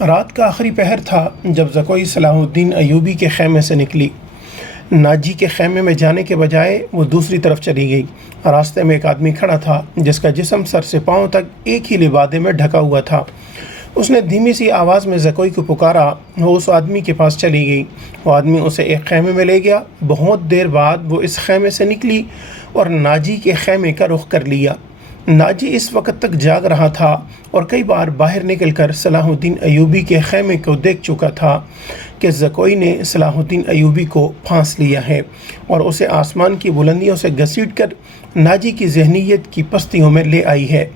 رات کا آخری پہر تھا جب زکوئی صلاح الدین ایوبی کے خیمے سے نکلی۔ ناجی کے خیمے میں جانے کے بجائے وہ دوسری طرف چلی گئی۔ راستے میں ایک آدمی کھڑا تھا جس کا جسم سر سے پاؤں تک ایک ہی لبادے میں ڈھکا ہوا تھا۔ اس نے دھیمی سی آواز میں زکوئی کو پکارا۔ وہ اس آدمی کے پاس چلی گئی۔ وہ آدمی اسے ایک خیمے میں لے گیا۔ بہت دیر بعد وہ اس خیمے سے نکلی اور ناجی کے خیمے کا رخ کر لیا۔ ناجی اس وقت تک جاگ رہا تھا اور کئی بار باہر نکل کر صلاح الدین ایوبی کے خیمے کو دیکھ چکا تھا کہ زکوئی نے صلاح الدین ایوبی کو پھانس لیا ہے اور اسے آسمان کی بلندیوں سے گھسیٹ کر ناجی کی ذہنیت کی پستیوں میں لے آئی ہے۔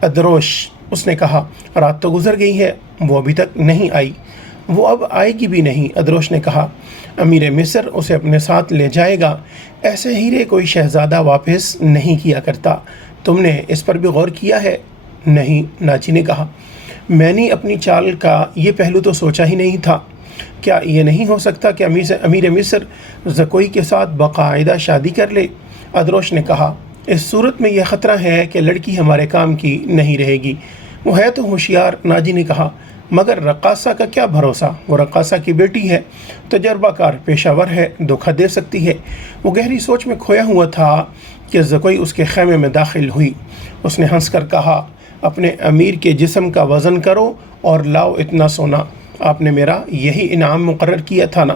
ادروش، اس نے کہا، رات تو گزر گئی ہے، وہ ابھی تک نہیں آئی۔ وہ اب آئے گی بھی نہیں، ادروش نے کہا۔ امیر مصر اسے اپنے ساتھ لے جائے گا۔ ایسے ہیرے کوئی شہزادہ واپس نہیں کیا کرتا۔ تم نے اس پر بھی غور کیا ہے؟ نہیں، ناجی نے کہا، میں نے اپنی چال کا یہ پہلو تو سوچا ہی نہیں تھا۔ کیا یہ نہیں ہو سکتا کہ امیر مصر زکوئی کے ساتھ باقاعدہ شادی کر لے؟ ادروش نے کہا، اس صورت میں یہ خطرہ ہے کہ لڑکی ہمارے کام کی نہیں رہے گی۔ وہ ہے تو ہوشیار، ناجی نے کہا، مگر رقاصہ کا کیا بھروسہ؟ وہ رقاصہ کی بیٹی ہے، تجربہ کار پیشہ ور ہے، دھوکہ دے سکتی ہے۔ وہ گہری سوچ میں کھویا ہوا تھا کہ زکوئی اس کے خیمے میں داخل ہوئی۔ اس نے ہنس کر کہا، اپنے امیر کے جسم کا وزن کرو اور لاؤ اتنا سونا۔ آپ نے میرا یہی انعام مقرر کیا تھا نا؟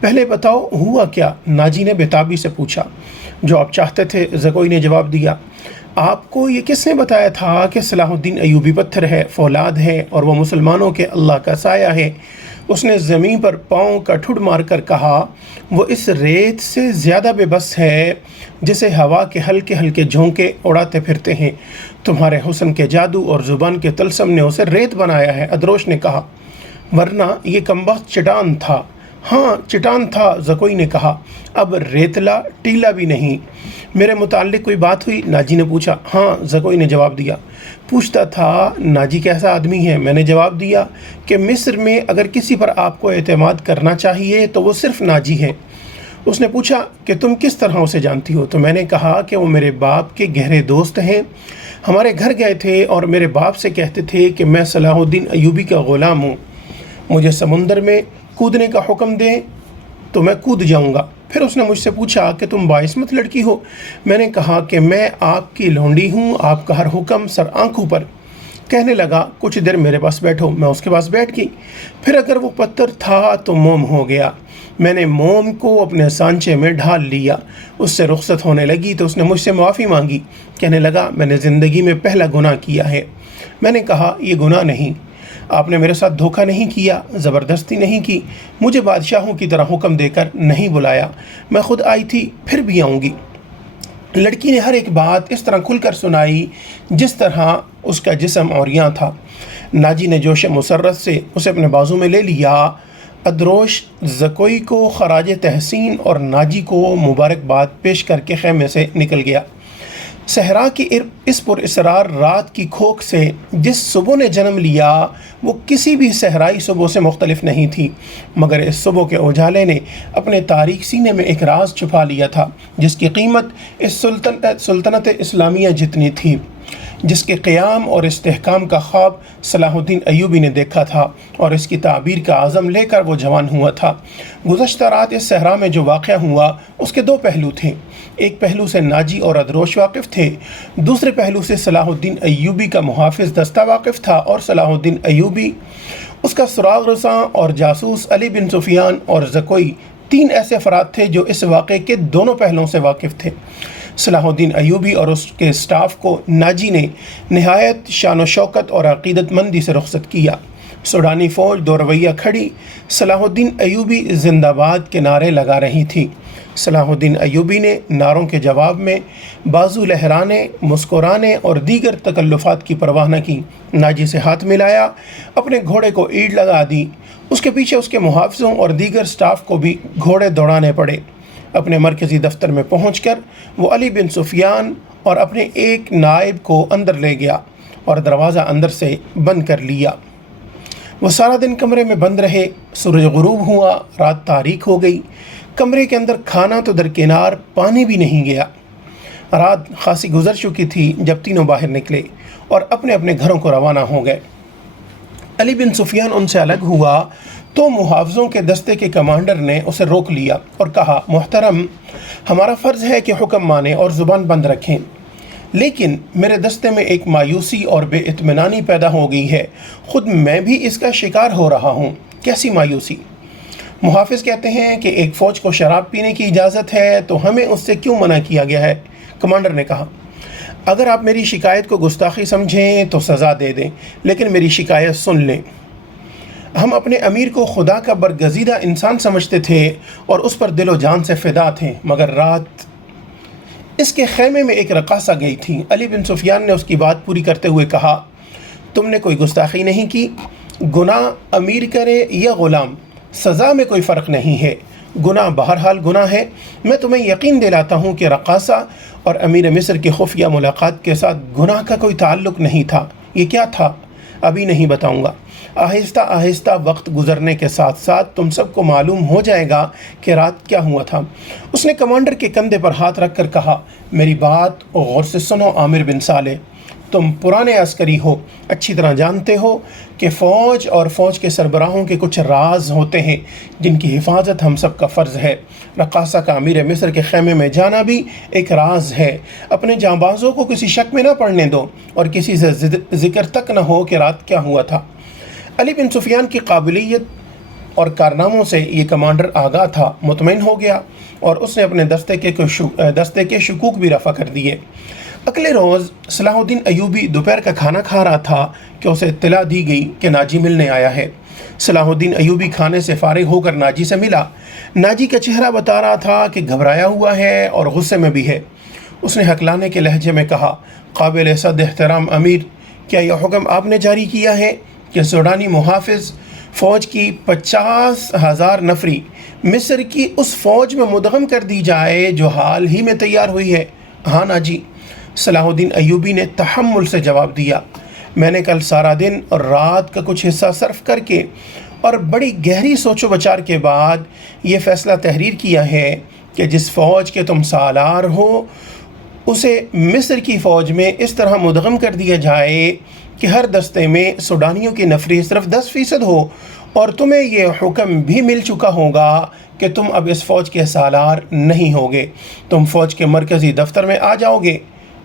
پہلے بتاؤ ہوا کیا؟ ناجی نے بےتابی سے پوچھا۔ جو آپ چاہتے تھے، زکوئی نے جواب دیا۔ آپ کو یہ کس نے بتایا تھا کہ صلاح الدین ایوبی پتھر ہے، فولاد ہے اور وہ مسلمانوں کے اللہ کا سایہ ہے؟ اس نے زمین پر پاؤں کا ٹھڈ مار کر کہا، وہ اس ریت سے زیادہ بے بس ہے جسے ہوا کے ہلکے ہلکے جھونکے اڑاتے پھرتے ہیں۔ تمہارے حسن کے جادو اور زبان کے طلسم نے اسے ریت بنایا ہے، ادروش نے کہا، ورنہ یہ کمبخت چٹان تھا۔ ہاں، چٹان تھا، زکوئی نے کہا، اب ریتلا ٹیلا بھی نہیں۔ میرے متعلق کوئی بات ہوئی؟ ناجی نے پوچھا۔ ہاں، زکوئی نے جواب دیا۔ پوچھتا تھا ناجی کیسا آدمی ہے؟ میں نے جواب دیا کہ مصر میں اگر کسی پر آپ کو اعتماد کرنا چاہیے تو وہ صرف ناجی ہے۔ اس نے پوچھا کہ تم کس طرح اسے جانتی ہو؟ تو میں نے کہا کہ وہ میرے باپ کے گہرے دوست ہیں۔ ہمارے گھر گئے تھے اور میرے باپ سے کہتے تھے کہ میں صلاح الدین ایوبی کا غلام ہوں، مجھے سمندر میں کودنے کا حکم دیں تو میں کود جاؤں گا۔ پھر اس نے مجھ سے پوچھا کہ تم باعصمت لڑکی ہو؟ میں نے کہا کہ میں آپ کی لونڈی ہوں، آپ کا ہر حکم سر آنکھوں پر۔ کہنے لگا، کچھ دیر میرے پاس بیٹھو۔ میں اس کے پاس بیٹھ گئی۔ پھر اگر وہ پتھر تھا تو موم ہو گیا۔ میں نے موم کو اپنے سانچے میں ڈھال لیا۔ اس سے رخصت ہونے لگی تو اس نے مجھ سے معافی مانگی۔ کہنے لگا، میں نے زندگی میں پہلا گناہ کیا ہے۔ میں نے کہا، یہ گناہ نہیں، آپ نے میرے ساتھ دھوکہ نہیں کیا، زبردستی نہیں کی، مجھے بادشاہوں کی طرح حکم دے کر نہیں بلایا، میں خود آئی تھی، پھر بھی آؤں گی۔ لڑکی نے ہر ایک بات اس طرح کھل کر سنائی جس طرح اس کا جسم عریاں تھا۔ ناجی نے جوش مسرت سے اسے اپنے بازو میں لے لیا۔ ادروش زکوئی کو خراج تحسین اور ناجی کو مبارکباد پیش کر کے خیمے سے نکل گیا۔ صحرا کی اس پر اسرار رات کی کھوک سے جس صبح نے جنم لیا وہ کسی بھی صحرائی صبح سے مختلف نہیں تھی، مگر اس صبح کے اجالے نے اپنے تاریک سینے میں ایک راز چھپا لیا تھا جس کی قیمت اس سلطنت اسلامیہ جتنی تھی، جس کے قیام اور استحکام کا خواب صلاح الدین ایوبی نے دیکھا تھا اور اس کی تعبیر کا عزم لے کر وہ جوان ہوا تھا۔ گزشتہ رات اس صحرا میں جو واقعہ ہوا اس کے دو پہلو تھے۔ ایک پہلو سے ناجی اور ادروش واقف تھے، دوسرے پہلو سے صلاح الدین ایوبی کا محافظ دستہ واقف تھا، اور صلاح الدین ایوبی، اس کا سراغ رساں اور جاسوس علی بن سفیان اور زکوئی، تین ایسے افراد تھے جو اس واقعے کے دونوں پہلوؤں سے واقف تھے۔ صلاح الدین ایوبی اور اس کے اسٹاف کو ناجی نے نہایت شان و شوکت اور عقیدت مندی سے رخصت کیا۔ سوڈانی فوج دو رویہ کھڑی صلاح الدین ایوبی زندہ باد کے نعرے لگا رہی تھی۔ صلاح الدین ایوبی نے نعروں کے جواب میں بازو لہرانے، مسکرانے اور دیگر تکلفات کی پرواہ نہ کی، ناجی سے ہاتھ ملایا، اپنے گھوڑے کو اینٹ لگا دی۔ اس کے پیچھے اس کے محافظوں اور دیگر سٹاف کو بھی گھوڑے دوڑانے پڑے۔ اپنے مرکزی دفتر میں پہنچ کر وہ علی بن سفیان اور اپنے ایک نائب کو اندر لے گیا اور دروازہ اندر سے بند کر لیا۔ وہ سارا دن کمرے میں بند رہے۔ سورج غروب ہوا، رات تاریک ہو گئی۔ کمرے کے اندر کھانا تو درکنار، پانی بھی نہیں گیا۔ رات خاصی گزر چکی تھی جب تینوں باہر نکلے اور اپنے اپنے گھروں کو روانہ ہو گئے۔ علی بن سفیان ان سے الگ ہوا تو محافظوں کے دستے کے کمانڈر نے اسے روک لیا اور کہا، محترم، ہمارا فرض ہے کہ حکم مانیں اور زبان بند رکھیں، لیکن میرے دستے میں ایک مایوسی اور بے اطمینانی پیدا ہو گئی ہے، خود میں بھی اس کا شکار ہو رہا ہوں۔ کیسی مایوسی؟ محافظ کہتے ہیں کہ ایک فوج کو شراب پینے کی اجازت ہے تو ہمیں اس سے کیوں منع کیا گیا ہے؟ کمانڈر نے کہا، اگر آپ میری شکایت کو گستاخی سمجھیں تو سزا دے دیں، لیکن میری شکایت سن لیں۔ ہم اپنے امیر کو خدا کا برگزیدہ انسان سمجھتے تھے اور اس پر دل و جان سے فدا تھے، مگر رات اس کے خیمے میں ایک رقاصہ گئی تھی۔ علی بن سفیان نے اس کی بات پوری کرتے ہوئے کہا، تم نے کوئی گستاخی نہیں کی، گناہ امیر کرے یا غلام، سزا میں کوئی فرق نہیں ہے، گناہ بہرحال گناہ ہے۔ میں تمہیں یقین دلاتا ہوں کہ رقاصہ اور امیر مصر کی خفیہ ملاقات کے ساتھ گناہ کا کوئی تعلق نہیں تھا۔ یہ کیا تھا؟ ابھی نہیں بتاؤں گا، آہستہ آہستہ وقت گزرنے کے ساتھ ساتھ تم سب کو معلوم ہو جائے گا کہ رات کیا ہوا تھا۔ اس نے کمانڈر کے کندھے پر ہاتھ رکھ کر کہا، میری بات غور سے سنو عامر بن صالح، تم پرانے عسکری ہو، اچھی طرح جانتے ہو کہ فوج اور فوج کے سربراہوں کے کچھ راز ہوتے ہیں جن کی حفاظت ہم سب کا فرض ہے۔ رقاصہ کا امیر مصر کے خیمے میں جانا بھی ایک راز ہے۔ اپنے جانبازوں کو کسی شک میں نہ پڑنے دو اور کسی سے ذکر تک نہ ہو کہ رات کیا ہوا تھا۔ علی بن سفیان کی قابلیت اور کارناموں سے یہ کمانڈر آگاہ تھا، مطمئن ہو گیا اور اس نے اپنے دستے کے شکوک بھی رفع کر دیے۔ اگلے روز صلاح الدین ایوبی دوپہر کا کھانا کھا رہا تھا کہ اسے اطلاع دی گئی کہ ناجی ملنے آیا ہے۔ صلاح الدین ایوبی کھانے سے فارغ ہو کر ناجی سے ملا۔ ناجی کا چہرہ بتا رہا تھا کہ گھبرایا ہوا ہے اور غصے میں بھی ہے۔ اس نے ہکلانے کے لہجے میں کہا، قابل صد احترام امیر، کیا یہ حکم آپ نے جاری کیا ہے کہ سوڈانی محافظ فوج کی 50,000 نفری مصر کی اس فوج میں مدغم کر دی جائے جو حال ہی میں تیار ہوئی ہے؟ ہاں ناجی، صلاح الدین ایوبی نے تحمل سے جواب دیا، میں نے کل سارا دن اور رات کا کچھ حصہ صرف کر کے اور بڑی گہری سوچ و بچار کے بعد یہ فیصلہ تحریر کیا ہے کہ جس فوج کے تم سالار ہو اسے مصر کی فوج میں اس طرح مدغم کر دیا جائے کہ ہر دستے میں سوڈانیوں کی نفری صرف 10% ہو، اور تمہیں یہ حکم بھی مل چکا ہوگا کہ تم اب اس فوج کے سالار نہیں ہوگے، تم فوج کے مرکزی دفتر میں آ جاؤ گے۔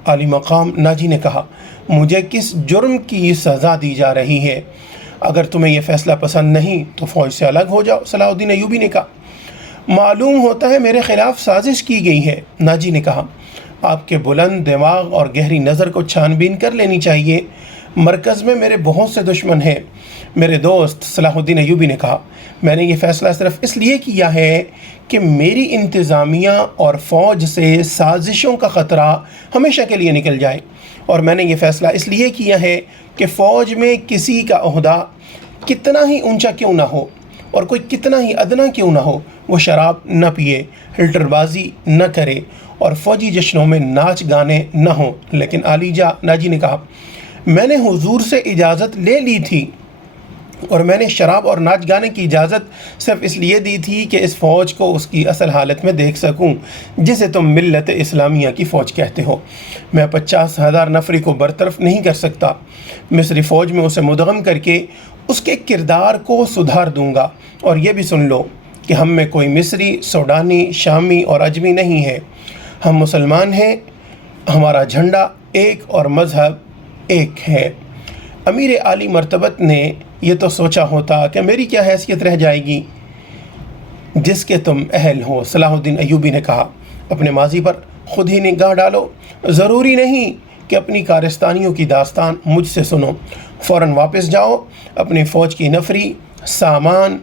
عالی مقام ناجی نے کہا، مجھے کس جرم کی سزا دی جا رہی ہے؟ اگر تمہیں یہ فیصلہ پسند نہیں تو فوج سے الگ ہو جاؤ۔ صلاح الدین ایوبی نے کہا، معلوم ہوتا ہے میرے خلاف سازش کی گئی ہے۔ ناجی نے کہا، آپ کے بلند دماغ اور گہری نظر کو چھان بین کر لینی چاہیے، مرکز میں میرے بہت سے دشمن ہیں۔ میرے دوست صلاح الدین ایوبی نے کہا، میں نے یہ فیصلہ صرف اس لیے کیا ہے کہ میری انتظامیہ اور فوج سے سازشوں کا خطرہ ہمیشہ کے لیے نکل جائے، اور میں نے یہ فیصلہ اس لیے کیا ہے کہ فوج میں کسی کا عہدہ کتنا ہی اونچا کیوں نہ ہو اور کوئی کتنا ہی ادنا کیوں نہ ہو، وہ شراب نہ پیے، ہلٹر بازی نہ کرے اور فوجی جشنوں میں ناچ گانے نہ ہوں۔ لیکن ناجی نے کہا، میں نے حضور سے اجازت لے لی تھی، اور میں نے شراب اور ناچ گانے کی اجازت صرف اس لیے دی تھی کہ اس فوج کو اس کی اصل حالت میں دیکھ سکوں جسے تم ملت اسلامیہ کی فوج کہتے ہو۔ میں 50,000 نفری کو برطرف نہیں کر سکتا، مصری فوج میں اسے مدغم کر کے اس کے کردار کو سدھار دوں گا۔ اور یہ بھی سن لو کہ ہم میں کوئی مصری، سوڈانی، شامی اور عجمی نہیں ہے، ہم مسلمان ہیں، ہمارا جھنڈا ایک اور مذہب ایک ہے۔ امیر عالی مرتبت نے یہ تو سوچا ہوتا کہ میری کیا حیثیت رہ جائے گی جس کے تم اہل ہو۔ صلاح الدین ایوبی نے کہا، اپنے ماضی پر خود ہی نگاہ ڈالو، ضروری نہیں کہ اپنی کارستانیوں کی داستان مجھ سے سنو، فوراً واپس جاؤ، اپنی فوج کی نفری، سامان،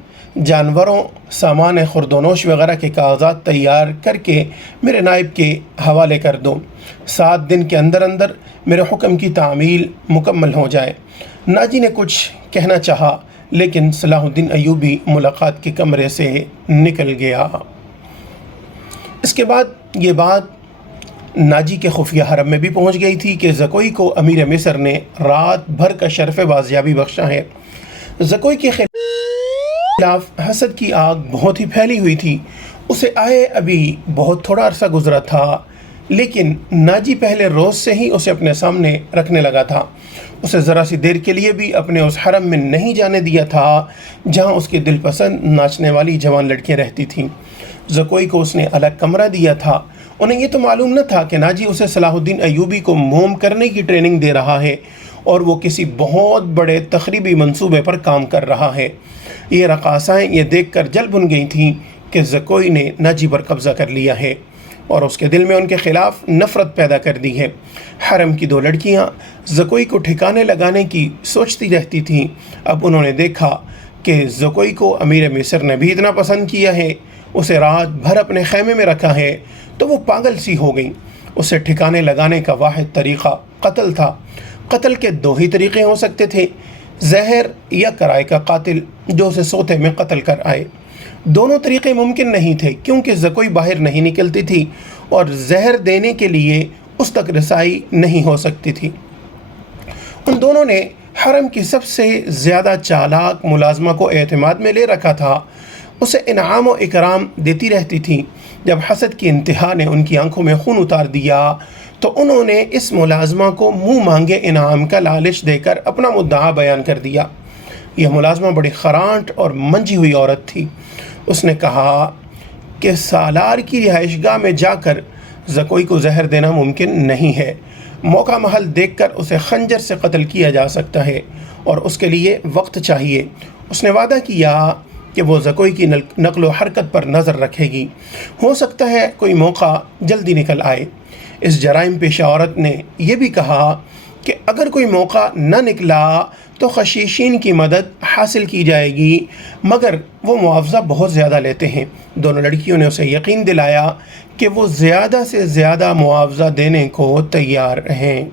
جانوروں، سامان خردونوش وغیرہ کے کاغذات تیار کر کے میرے نائب کے حوالے کر دو، 7 دن کے اندر اندر میرے حکم کی تعمیل مکمل ہو جائے۔ ناجی نے کچھ کہنا چاہا لیکن صلاح الدین ایوبی ملاقات کے کمرے سے نکل گیا۔ اس کے بعد یہ بات ناجی کے خفیہ حرم میں بھی پہنچ گئی تھی کہ زکوئی کو امیر مصر نے رات بھر کا شرف بازیابی بخشا ہے۔ زکوئی کے خلاف حسد کی آگ بہت ہی پھیلی ہوئی تھی۔ اسے آئے ابھی بہت تھوڑا عرصہ گزرا تھا لیکن ناجی پہلے روز سے ہی اسے اپنے سامنے رکھنے لگا تھا۔ اسے ذرا سی دیر کے لیے بھی اپنے اس حرم میں نہیں جانے دیا تھا جہاں اس کے دل پسند ناچنے والی جوان لڑکیاں رہتی تھیں۔ زکوئی کو اس نے الگ کمرہ دیا تھا۔ انہیں یہ تو معلوم نہ تھا کہ ناجی اسے صلاح الدین ایوبی کو موم کرنے کی ٹریننگ دے رہا ہے اور وہ کسی بہت بڑے تخریبی منصوبے پر کام کر رہا ہے۔ یہ رقاصائیں یہ دیکھ کر جل بھن گئی تھیں کہ زکوئی نے ناجی پر قبضہ کر لیا ہے اور اس کے دل میں ان کے خلاف نفرت پیدا کر دی ہے۔ حرم کی 2 لڑکیاں زکوئی کو ٹھکانے لگانے کی سوچتی رہتی تھیں۔ اب انہوں نے دیکھا کہ زکوئی کو امیر مصر نے بھی اتنا پسند کیا ہے، اسے رات بھر اپنے خیمے میں رکھا ہے، تو وہ پاگل سی ہو گئی۔ اسے ٹھکانے لگانے کا واحد طریقہ قتل تھا۔ قتل کے 2 ہی طریقے ہو سکتے تھے، زہر یا کرائے کا قاتل جو اسے سوتے میں قتل کر آئے۔ دونوں طریقے ممکن نہیں تھے کیونکہ زکوئی باہر نہیں نکلتی تھی اور زہر دینے کے لیے اس تک رسائی نہیں ہو سکتی تھی۔ ان دونوں نے حرم کی سب سے زیادہ چالاک ملازمہ کو اعتماد میں لے رکھا تھا۔ اسے انعام و اکرام دیتی رہتی تھی۔ جب حسد کی انتہا نے ان کی آنکھوں میں خون اتار دیا تو انہوں نے اس ملازمہ کو منہ مانگے انعام کا لالچ دے کر اپنا مدعا بیان کر دیا۔ یہ ملازمہ بڑی خرانٹ اور منجھی ہوئی عورت تھی۔ اس نے کہا کہ سالار کی رہائش گاہ میں جا کر زکوئی کو زہر دینا ممکن نہیں ہے۔ موقع محل دیکھ کر اسے خنجر سے قتل کیا جا سکتا ہے اور اس کے لیے وقت چاہیے۔ اس نے وعدہ کیا کہ وہ زکوئی کی نقل و حرکت پر نظر رکھے گی، ہو سکتا ہے کوئی موقع جلدی نکل آئے۔ اس جرائم پیشہ عورت نے یہ بھی کہا کہ اگر کوئی موقع نہ نکلا تو خشیشین کی مدد حاصل کی جائے گی، مگر وہ معاوضہ بہت زیادہ لیتے ہیں۔ دونوں لڑکیوں نے اسے یقین دلایا کہ وہ زیادہ سے زیادہ معاوضہ دینے کو تیار ہیں۔